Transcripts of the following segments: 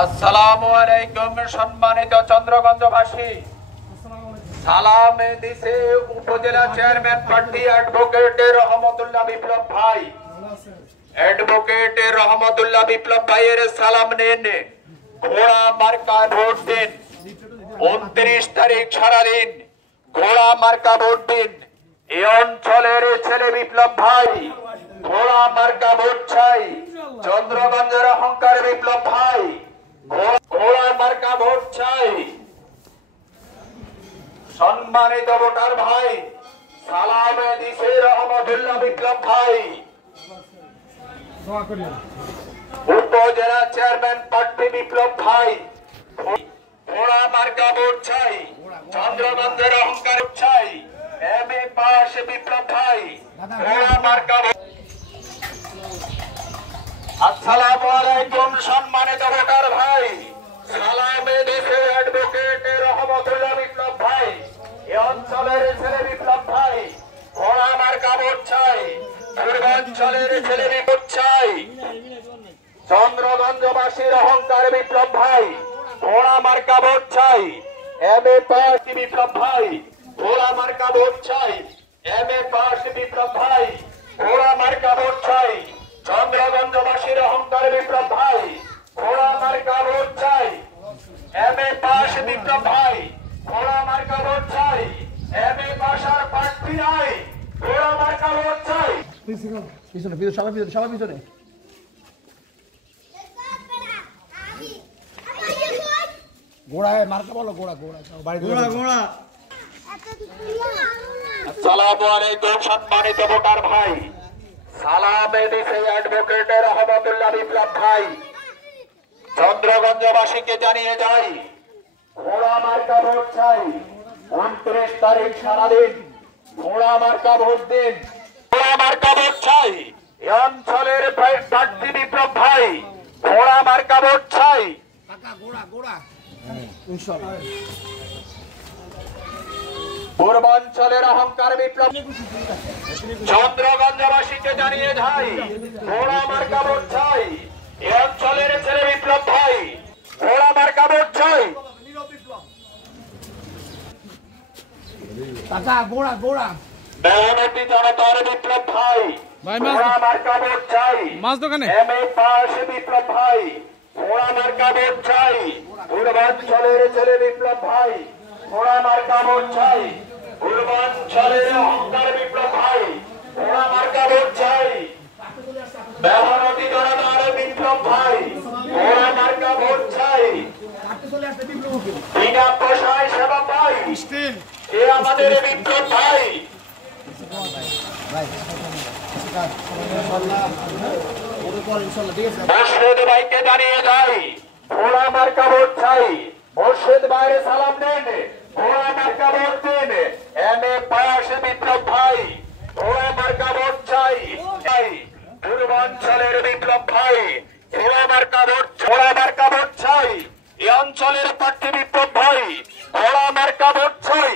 আসসালামু আলাইকুম সম্মানিত চন্দ্রগঞ্জবাসী। সালাম দিছে উপজেলা চেয়ারম্যান প্রার্থী অ্যাডভোকেট রহমতুল্লাহ বিপ্লব ভাই। অ্যাডভোকেট রহমতুল্লাহ বিপ্লব ভাইয়ের সালাম নিন, ঘোড়া মার্কা ভোট দিন। 29 তারিখ সারাদিন ঘোড়া মার্কা ভোট দিন। এই অঞ্চলের ছেলে বিপ্লব ভাই, ঘোড়া মার্কা ভোট চাই। চন্দ্রগঞ্জের অহংকার বিপ্লব ভাই, ঘোড়া মার্কা ভোট চাই। সম্মানিত ভোটার ভাই, সালাম দিছে রহমতুল্লাহ বিপ্লব ভাই। উপজেলা চেয়ারম্যান প্রার্থী বিপ্লব ভাই, ঘোড়া মার্কা ভোট চাই। চন্দ্রগঞ্জের অহংকার চাই। এমএ পাশ বিপ্লব ভাই, ঘোড়া মার্কা ভোট। আসসালামু আলাইকুম সম্মানিত ভোটার ভাই, সালাম দিছে অ্যাডভোকেট রহমতুল্লাহ বিপ্লব ভাই। এই অঞ্চলের ছেলে বিপ্লব ভাই, ঘোড়া মার্কা ভোট চাই। পূর্বাঞ্চলের ছেলে ভোট চাই। চন্দ্রগঞ্জবাসীর অহংকার বিপ্লব ভাই, ঘোড়া মার্কা ভোট চাই। এমএ পাশ বিপ্লব ভাই, ঘোড়া মার্কা ভোট চাই। এমএ পাশ বিপ্লব ভাই, ঘোড়া মার্কা ভোট চাই। চন্দ্রগঞ্জবাসীর অহংকার বিপ্লব ভাই, ঘোড়া মার্কা ভোট চাই। এমএ পাশ বিপ্লব ভাই, ঘোড়া মার্কা ভোট চাই। এমএ পাশ আর প্রার্থী নাই, ঘোড়া মার্কা ভোট চাই। পিছনে পিছনে সবাই পিছনে সবাই পিছনে। ঘোড়া মার্কা বলো, ঘোড়া ঘোড়া ঘোড়া ঘোড়া। আসসালামু আলাইকুম সম্মানিত ভোটার ভাই, সালাম দিছে অ্যাডভোকেট রহমতুল্লাহ বিপ্লব ভাই। চন্দ্রগঞ্জবাসীকে জানিয়ে যাই, ঘোড়া মার্কা ভোট চাই। 29 তারিখ সারাদিন ঘোড়া মার্কা ভোট দিন। ঘোড়া মার্কা ভোট চাই। এই অঞ্চলের প্রার্থী বিপ্লব ভাই, ঘোড়া মার্কা ভোট চাই। ঘোড়া ঘোড়া ইনশাআল্লাহ। পূর্বাঞ্চলের অহংকার বিপ্লব। চন্দ্রগঞ্জবাসীকে জানিয়ে যাই, ঘোড়া মার্কা ভোট চাই। এই অঞ্চলের ছেলে বিপ্লব ভাই, ঘোড়া মার্কা ভোট চাই। কাকা ঘোড়া ঘোড়া। মেহনতি জনতার বিপ্লব ভাই, ঘোড়া মার্কা ভোট চাই। মাছ দোকানে এমএ পাশ বিপ্লব ভাই, ঘোড়া মার্কা ভোট চাই। পূর্বাঞ্চলের ছেলে বিপ্লব ভাই, ঘোড়া মার্কা ভোট চাই। পূর্বাঞ্চলের অহংকার বিপ্লব ভাই, ঘোড়া মার্কা ভোট চাই। মেহনতি জনতার বিপ্লব ভাই, ঘোড়া মার্কা ভোট চাই। বিনা পয়সায় সেবা পাই, এ আমাদের বিপ্লব ভাই। মুর্শিদ ভাইকে জানিয়ে যাই, ঘোড়া মার্কা ভোট চাই। মুর্শিদ ভাইয়ের সালাম দেন, ঘোড়া মার্কা ভোট দিন। এমএ পাশ বিপ্লব ভাই, ঘোড়া মার্কা ভোট চাই। পূর্বাঞ্চলের বিপ্লব ভাই, ঘোড়া মার্কা ভোট, ঘোড়া মার্কা ভোট চাই। এই অঞ্চলের প্রার্থী বিপ্লব ভাই, ঘোড়া মার্কা ভোট চাই।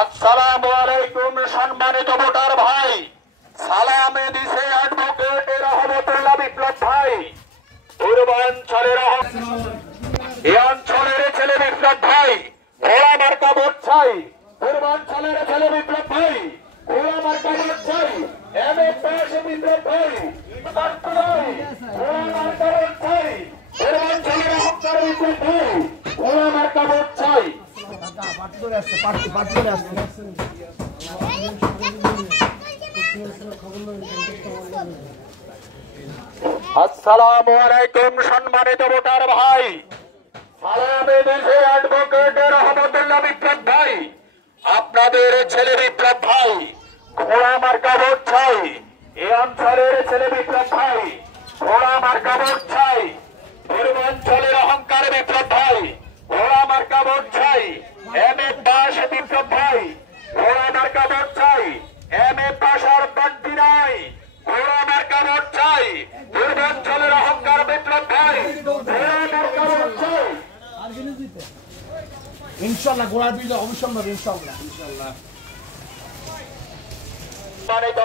আসসালামু আলাইকুম সম্মানিত ভোটার ভাই, সালাম দিছে অ্যাডভোকেট রহমতুল্লাহ বিপ্লব ভাই। পূর্বাঞ্চলের এই অঞ্চলের ছেলে বিপ্লব ভাই, ঘোড়া মার্কা ভোট চাই। পূর্বাঞ্চলের ছেলে বিপ্লব ভাই, ঘোড়া মার্কা ভোট চাই। এমএ পাশ বিপ্লব ভাই, ঘোড়া মার্কা ভোট চাই। পূর্বাঞ্চলের অহংকার বিপ্লব ভাই, ঘোড়া মার্কা ভোট চাই। আসসালামু আলাইকুম সম্মানিত ভোটার ভাই, সালাম দিছে অ্যাডভোকেট রহমতুল্লাহ বিপ্লব ভাই। আপনাদের ছেলে বিপ্লব ভাই, ঘোড়া মার্কা ভোট চাই। এই অঞ্চলের ছেলে বিপ্লব ভাই, ঘোড়া মার্কা ভোট চাই। পূর্বাঞ্চলের অহংকার বিপ্লব ভাই, ঘোড়া মার্কা ভোট চাই। এমএ পাশ বিপ্লব ভাই, ঘোড়া মার্কা ভোট চাই। এমএ পাশ আর প্রার্থী নাই, ঘোড়া মার্কা ভোট চাই। পূর্বাঞ্চলের অহংকার বিপ্লব ভাই, ঘোড়া মার্কা ভোট চাই। ইনশাআল্লাহ ঘোড়া দিলে অবশ্যই ইনশাআল্লাহ।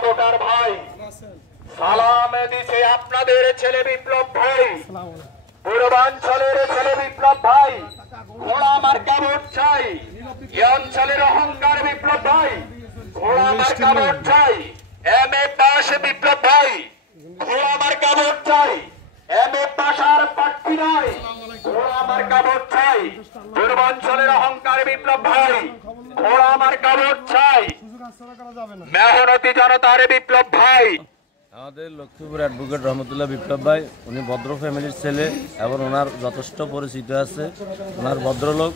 ভোটার ভাই, সালামে দিছে আপনাদের ছেলে বিপ্লব ভাই, পূর্বাঞ্চলের ছেলে বিপ্লব ভাই, ঘোড়া মার্কা ভোট চাই। এই অঞ্চলের অহংকার বিপ্লব ভাই, ঘোড়া মার্কা ভোট চাই। এম এ পাশ বিপ্লব ভাই, ঘোড়া মার্কা ভোট চাই। এম এ পাশার প্রার্থী নয়, ঘোড়া মার্কা ভোট চাই। পূর্বাঞ্চলের অহংকার বিপ্লব ভাই, ঘোড়া মার্কা ভোট চাই। মেহনতি জনতার বিপ্লব ভাই। আমাদের লক্ষ্মীপুর অ্যাডভোকেট রহমতুল্লাহ বিপ্লব ভাই, উনি ভদ্র ফ্যামিলির ছেলে এবং ওনার যথেষ্ট পরিচিত আছে, ওনার ভদ্রলোক।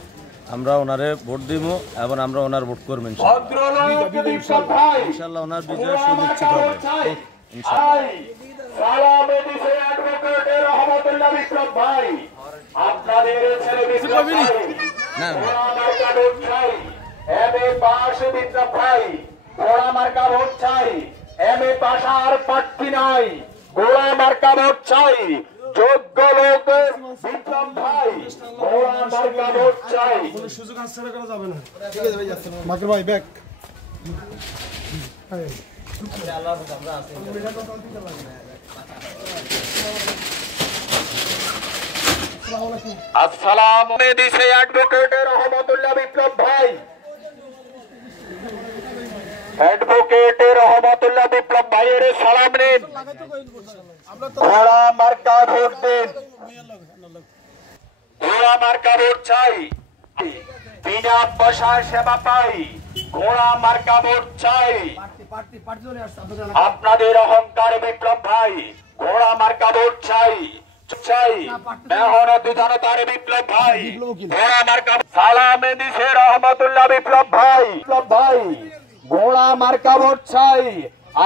আমরা ওনারে ভোট দিব এবং আমরা ওনার ভোট করবেন ইনশাল্লাহ। ওনার বিজয় সুনিশ্চিত হবে ঘোড়া মার্কা ভোট চাই। এম এ পাশার প্রার্থী নাই, ঘোড়া মার্কা ভোট চাই। যোগ্য লোক বিপ্লব ভাই, ঘোড়া মার্কা ভোট চাই। সুযোগ হাতছাড়া করা যাবে না। মাকর ভাই ব্যাক। আসসালামু আলাইকুম দিছে অ্যাডভোকেট রহমতুল্লাহ বিপ্লব ভাই, অ্যাডভোকেট রহমতুল্লাহ বিপ্লব ভাইয়ের সালাম নিন। ঘোড়া মার্কা ভোট দিন, ঘোড়া মার্কা ভোট চাই। বিনা পয়সায় সেবা পাই, ঘোড়া মার্কা ভোট চাই। আপনাদের অহংকার বিপ্লব ভাই, ঘোড়া মার্কা ভোট চাই চাই। মেহনতি জনতার বিপ্লব ভাই, ঘোড়া মার্কা। সালামে দিছে রহমতুল্লাহ বিপ্লব ভাই, বিপ্লব ভাই, ঘোড়া মার্কা ভোট চাই।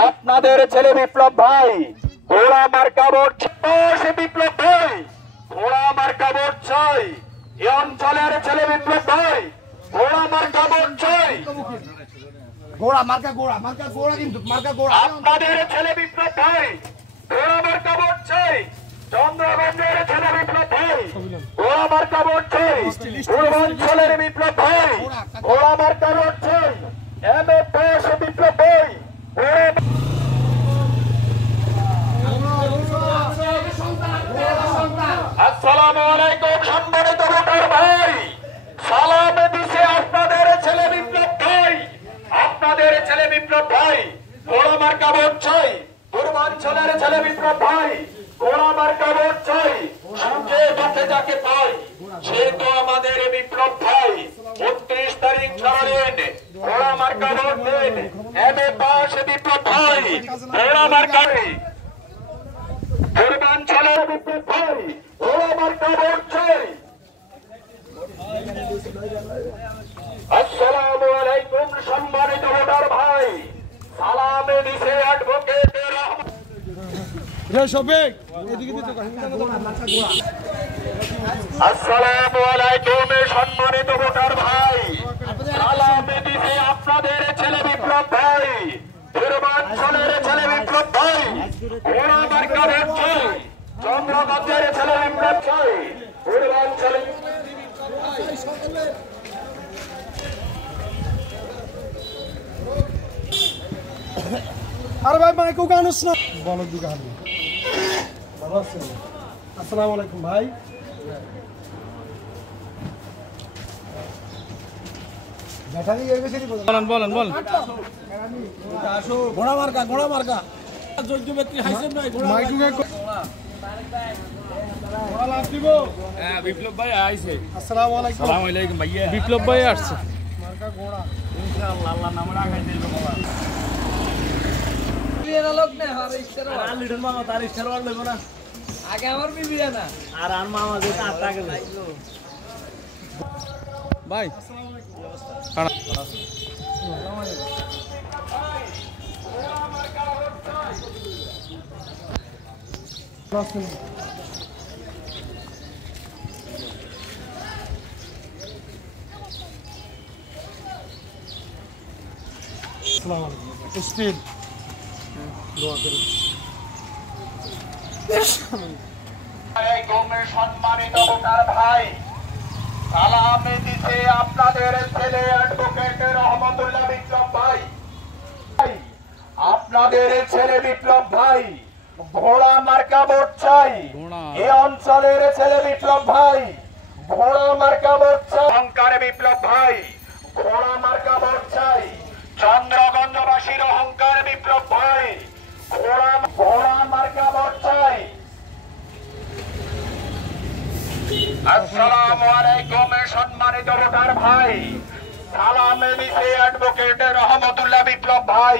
আপনাদের ছেলে বিপ্লব ভাই, ঘোড়া মার্কা ভোট চাই। বিপ্লব ভাই, ঘোড়া মার্কা ভোট চাই। এই অঞ্চলের ছেলে বিপ্লব ভাই, ঘোড়া মার্কা ভোট চাই। গোড়া মার্কা গোড়া মার্কা গোড়া কিন্তু মার্কা গোড়া। আপনাদের ছেলে বিপ্লব ভাই, ঘোড়া মার্কা ভোট চাই। চন্দ্রগঞ্জের ছেলে বিপ্লব ভাই, ঘোড়া মার্কা ভোট চাই। পূর্বাঞ্চলের বিপ্লব ভাই, ঘোড়া মার্কা ভোট চাই। এম এ পাশ বিপ্লব ভাই, আসসালামু আলাইকুম সম্মানিত ভোটার ভাই। সালামে দিছে আপনাদের ছেলে বিপ্লব ভাই, আপনাদের ছেলে বিপ্লব ভাই, ঘোড়া মার্কা ভোট চাই। পূর্বাঞ্চলের ছেলে বিপ্লব ভাই, ঘোড়া মার্কা ভোট চাই। সঙ্গে যাকে যাকে পাই সে তো আমাদের বিপ্লব ভাই। 29 তারিখ ছাড়েন, ঘোড়া মার্কা ভোট দিন। এম এ পাশ বিপ্লব ভাই, ঘোড়া মার্কা। পূর্বাঞ্চলের বিপ্লব ভাই, ঘোড়া মার্কা ভোট চাই। আসসালামু আলাইকুম সম্মানিত ভোটার ভাই। সালামে দিছে অ্যাডভোকেট আসসালামু আলাইকুম সম্মানিত ভোটার ভাই। সালামে দিছে আপনাদের ছেলে বিপ্লব ভাই, পূর্বাঞ্চলের ছেলে বিপ্লব ভাই, ঘোড়া মার্কা ভোট চাই। চন্দ্রগঞ্জের ছেলে বিপ্লব চাই। পূর্বাঞ্চলে আরে ভাই মাইকো গানুস না বলো দিকে হাত। ভালো আছেন? আসসালামু আলাইকুম ভাই। ব্যাটারি এই বেশি বলেন বলেন বল। আসো ঘোড়া মার্কা ঘোড়া মার্কা। যোগ্য ব্যক্তি হাইছেন নাই ঘোড়া মাইকো ঘোড়া লাভ দিব। হ্যাঁ বিপ্লব ভাই আইছে। আসসালামু আলাইকুম। আসসালামু আলাইকুম ভাইয়া। বিপ্লব ভাই আসছে। মার্কা ঘোড়া ইনশাআল্লাহ আল্লাহ নামে রাখাই দেব বাবা। বিবিয়ানা লোক না আর ইস্তার আর লিডন মামা তার ইস্টার ওয়ার্ড লইব না। আগে আমার বিবিয়ানা আর আর মামা যে আট টাকা দেয়। ভাই স্টিল সম্মানিত ভোটার ভাই, সালামে দিছে আপনাদের ছেলে অ্যাডভোকেট রহমতুল্লাহ বিপ্লব ভাই, আপনাদের ছেলে বিপ্লব ভাই ঘোড়া মার্কা ভোট চাই। এই অঞ্চলের ছেলে বিপ্লব ভাই ঘোড়া মার্কা ভোট চাই। অহংকার বিপ্লব ভাই ঘোড়া মার্কা ভোট চাই। চন্দ্রগঞ্জবাসীর অহংকার বিপ্লব ভাই ঘোড়া মার্কা ভোট চাই। আসসালামু আলাইকুম সম্মানিত ভোটার ভাই, সালামে দিছে অ্যাডভোকেট রহমতুল্লাহ বিপ্লব ভাই।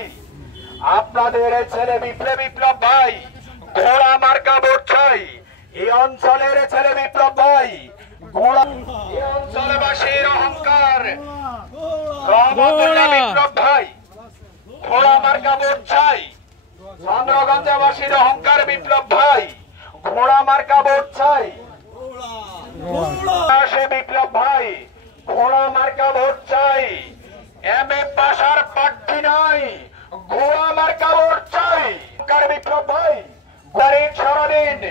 আপনাদের ছেলে বিপ্লব ভাই ঘোড়া মার্কা ভোট চাই। এই অঞ্চলের ছেলে বিপ্লব ভাই ঘোড়া, এই অঞ্চলবাসীর অহংকার রহমতুল্লাহ বিপ্লব ভাই ঘোড়া মার্কা ভোট চাই। চন্দ্রগঞ্জবাসীর অহংকার বিপ্লব ভাই ঘোড়া মার্কা ভোট চাই। বিপ্লব ভাই ঘোড়া মার্কা ভোট চাই। এমএ পাশার প্রার্থী নাই, ঘোড়া মার্কা ভোট চাই। বিপ্লব ভাই গরিব সারাদিন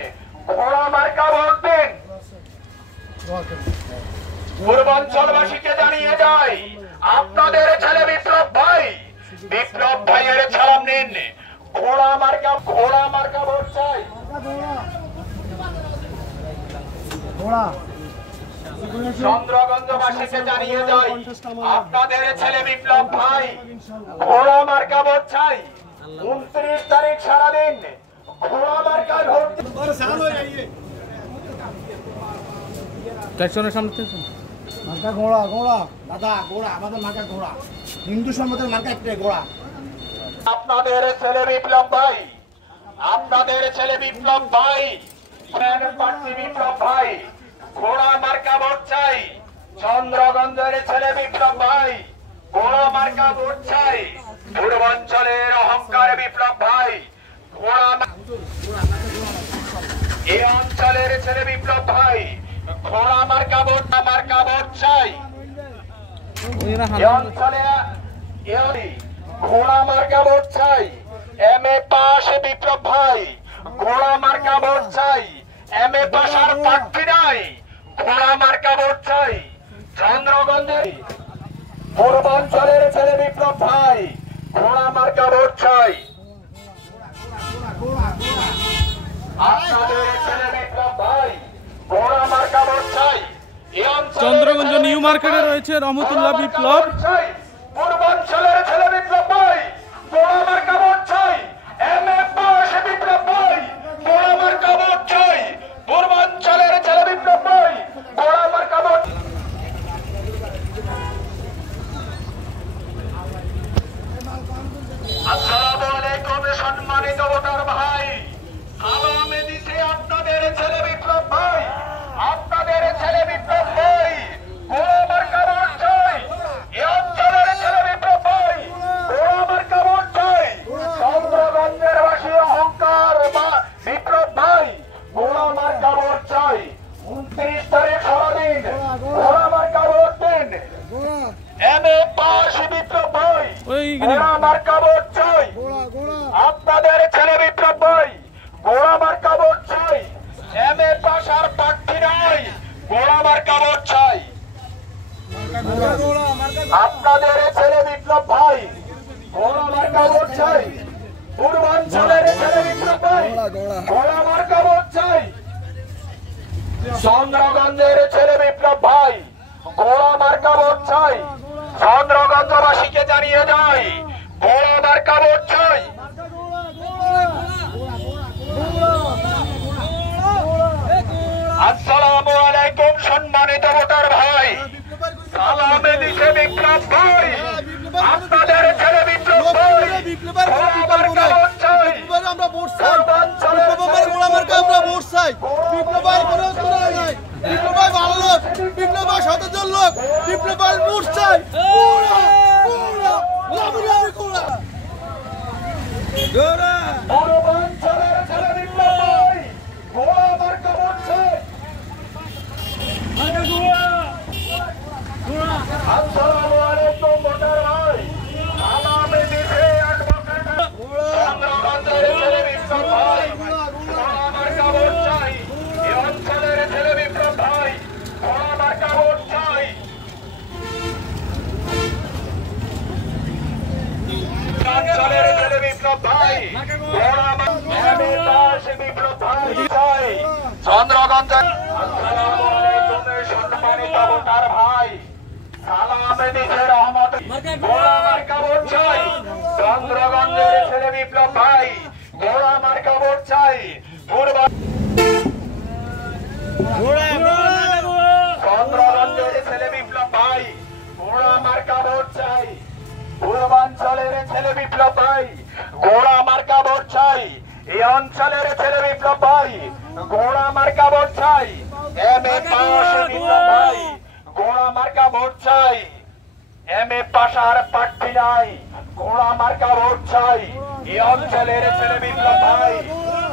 ঘোড়া মার্কা ভোট দিন। পূর্বাঞ্চলবাসীকে জানিয়ে যায় আপনাদের ছেলে বিপ্লব ভাইয়ের সালাম নিন। ঘোড়া মার্কা ভোট চাই। চন্দ্রগঞ্জবাসীকে জানিয়ে যায় আপনাদের ছেলে বিপ্লব ভাই ঘোড়া মার্কা ভোট চাই। 29 তারিখ সারাদিন ঘোড়া মার্কা ভোট। মার্কা ঘোড়া দাদা, ঘোড়া আমাদের মার্কা ঘোড়া, হিন্দু সম্প্রদায়ের মার্কা একটাই ঘোড়া। আপনাদের ছেলে বিপ্লব ভাই প্রার্থী বিপ্লব ভাই ঘোড়া মার্কা ভোট চাই। চন্দ্রগঞ্জের ছেলে বিপ্লব ভাই ঘোড়া মার্কা ভোট চাই। পূর্বাঞ্চলের অহংকার বিপ্লব ভাই ঘোড়া, এই অঞ্চলের ছেলে বিপ্লব ভাই ঘোড়া মার্কা ভোট চাই। এই অঞ্চলে ঘোড়া মার্কা ভোট চাই। এমএ পাশ বিপ্লব ভাই ঘোড়া মার্কা ভোট চাই। এমএ পাশার প্রার্থী নাই, ঘোড়া মার্কা ভোট চাই। চন্দ্রগঞ্জে পূর্বাঞ্চলের ছেলে বিপ্লব ভাই ঘোড়া মার্কা ভোট চাই। আপনাদের ছেলে বিপ্লব ভাই ঘোড়া মার্কা ভোট চাই। চন্দ্রগঞ্জ নিউ মার্কেটে রয়েছে রহমতুল্লাহ বিপ্লব। পূর্বাঞ্চলের ছেলে বিপ্লব ভাই ঘোড়া মার্কা ভোট চাই। এমএ পাশ বিপ্লব ভাই ঘোড়া মার্কা ভোট চাই। পূর্বাঞ্চলের ছেলে বিপ্লব ভাই ঘোড়া মার্কা ভোট। আসসালামু আলাইকুম সম্মানিত ভোটার ভাই, সালামে দিছে আপনাদের ছেলে বিপ্লব ভাই ঘোড়া মার্কা ভোট চাই। এই অঞ্চলের ছেলে বিপ্লব ভাই ঘোড়া মার্কা ভোট চাই। চন্দ্রগঞ্জের বাসী অহংকার বিপ্লব ভাই ঘোড়া মার্কা ভোট চাই। 29 তারিখ সারাদিন ঘোড়া মার্কা ভোট দিন। এমএ পাশ বিপ্লব ভাই ঘোড়া মার্কা ভোট চাই। আপনাদের ছেলে বিপ্লব ভাই ঘোড়া মার্কা ভোট চাই। এমএ পাশার প্রার্থী নাই, ঘোড়া মার্কা ভোট চাই। আপনাদের ছেলে বিপ্লব ভাই ঘোড়া মার্কা ভোট চাই। পূর্বাঞ্চলের ছেলে বিপ্লব ভাই ঘোড়া মার্কা ভোট চাই। চন্দ্রগঞ্জের ছেলে বিপ্লব ভাই ঘোড়া মার্কা ভোট চাই। চন্দ্রগঞ্জবাসীকে জানিয়ে যায় ঘোড়া মার্কা ভোট চাই। আসসালামু আলাইকুম সম্মানিত ভোটার ভাই, সালামে দিছে বিপ্লব ভাই আপনাদের ছেলে বিপ্লব ভাই ঘোড়া মার্কা ভোট চাই। আমরা ভোট চাই, ঘোড়া মার্কা আমরা ভোট চাই। বিপ্লব কোনো নাই, বিপ্লব ভালো লোক, বিপ্লব সচেতন লোক, বিপ্লব ভোট চাই। পূর্বাঞ্চলের ছেলে বিপ্লব ভাই ঘোড়া মার্কা ভোট চাই। আসসালামু আলাইকুম ভোটার ভাই, সালামে দিছে অ্যাডভোকেট চন্দ্রগঞ্জের ছেলে বিপ্লব ভাই ঘোড়া মার্কা ভোট চাই। এই অঞ্চলের ছেলে বিপ্লব ভাই ঘোড়া মার্কা ভোট চাই। অঞ্চলের ছেলে বিপ্লব বিপ্লব ভাই বিপ্লব ভাই চন্দ্রগঞ্জ সম্মানিত ভোটার ভাই সালামে দিছে রহমত ঘোড়া মার্কা ভোট চাই চন্দ্রগঞ্জের ছেলে বিপ্লব ভাই ঘোড়া মার্কা ভোট চাই চন্দ্রগঞ্জের ছেলে বিপ্লব ভাই ঘোড়া মার্কা ভোট চাই পূর্বাঞ্চলের ছেলে বিপ্লব ভাই ঘোড়া মার্কা ভোট চাই এই অঞ্চলের ছেলে বিপ্লব ভাই ঘোড়া মার্কা ভোট চাই এমএ পাশ বিপ্লব ভাই ঘোড়া মার্কা ভোট চাই এমএ পাশার প্রার্থী নাই ঘোড়া মার্কা ভোট চাই এই অঞ্চলের ছেলে বিপ্লব ভাই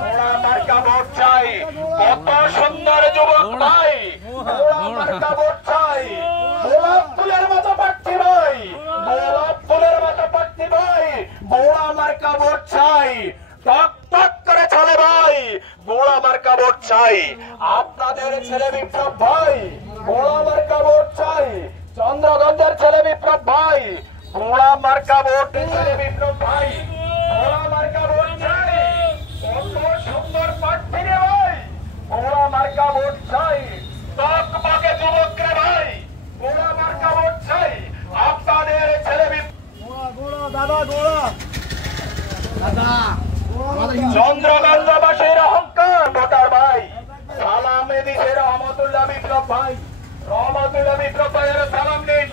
ঘোড়া মার্কা ভোট চাই কত সুন্দর যুবক ভাই ঘোড়া মার্কা ভোট চাই গোলাপ ফুলের মতো প্রার্থী ভাই গোলাপ ফুলের মতো প্রার্থী ভাই ঘোড়া মার্কা ভোট চাই টক টক করে চলে ভাই ঘোড়া মার্কা ভোট চাই আপনাদের ছেলে বিপ্লব ভাই ঘোড়া মার্কা ভোট চাই চন্দ্রগঞ্জের ছেলে বিপ্লব ভাই ঘোড়া মার্কা ভোট ছেলে বিপ্লব ভাই ঘোড়া মার্কা ভোট চাই কত সুন্দর প্রার্থী রে ভাই ঘোড়া মার্কা ভোট চাই টক টকে যুবকরা ভাই ঘোড়া মার্কা ভোট চাই আপনাদের ছেলে চন্দ্রগঞ্জবাসীর অহংকার ভোটার ভাই সালামে দিছে রহমতুল্লাহ বিপ্লব ভাই রহমতুল্লাহ বিপ্লব ভাইয়ের সালাম নিন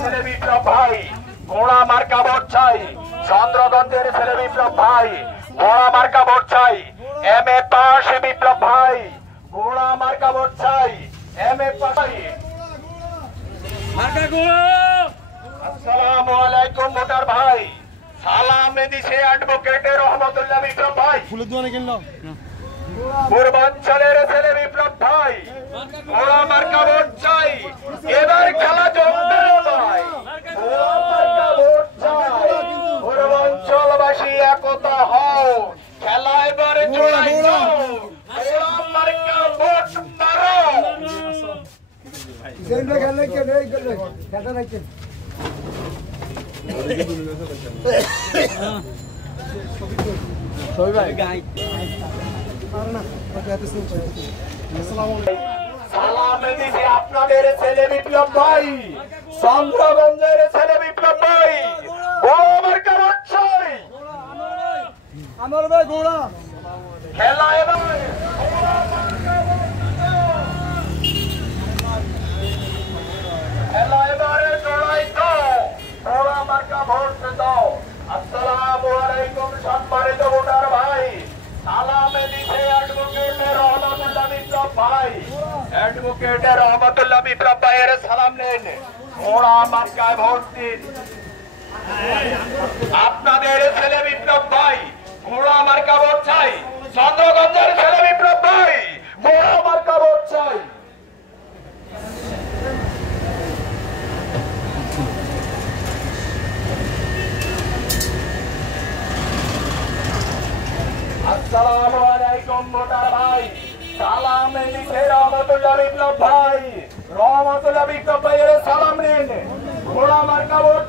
ছেলে বিপ্লব ভাই ঘোড়া মার্কা ভোট চাই চন্দ্রগঞ্জের ছেলে বিপ্লব ভাই ঘোড়া মার্কা ভোট চাই এমএ পাশ বিপ্লব ভাই ঘোড়া মার্কা ভোট চাই এমএ পাশ আসসালামু আলাইকুম ভোটার ভাই সালামে দিছে অ্যাডভোকেট রহমতুল্লাহ বিপ্লব ভাই পূর্বাঞ্চলের ছেলে বিপ্লব ভাই ঘোড়া মার্কা ভোট চাই এবার খেলা জমবে ভাই ঘোড়া মার্কা ভোট চাই পূর্বাঞ্চলবাসী একতা হও খেলা এবারে জোড়াই দাও ঘোড়া মার্কা ভোট মারো সালামে দিছে আপনাদের ছেলে বিপ্লব ভাই চন্দ্রগঞ্জের ছেলে বিপ্লব ভাই ঘোড়া মার্কা ভোট চাই খেলা এবার খেলা এবারে জোড়াই দাও ঘোড়া মার্কা ভোট দাও আসসালামু আলাইকুম সম্মানিত ভোটার ভাই সালামে দিছে অ্যাডভোকেট রহমতুল্লাহ বিপ্লব ভাই অ্যাডভোকেট রহমতুল্লাহ বিপ্লব ভাইয়ের সালাম নেন ঘোড়া মার্কায় ভোট দিন আপনাদের ছেলে বিপ্লব ভাই ঘোড়া মার্কা ভোট চাই চন্দ্রগঞ্জের ছেলে বিপ্লব ভাই ঘোড়া মার্কা ভোট চাই আসসালামু আলাইকুম ভোটার ভাই সালামে দিছে রহমতুল্লাহ বিপ্লব ভাই রহমতুল্লাহ বিপ্লব ভাইয়ের সালাম নিন ঘোড়া মার্কা ভোট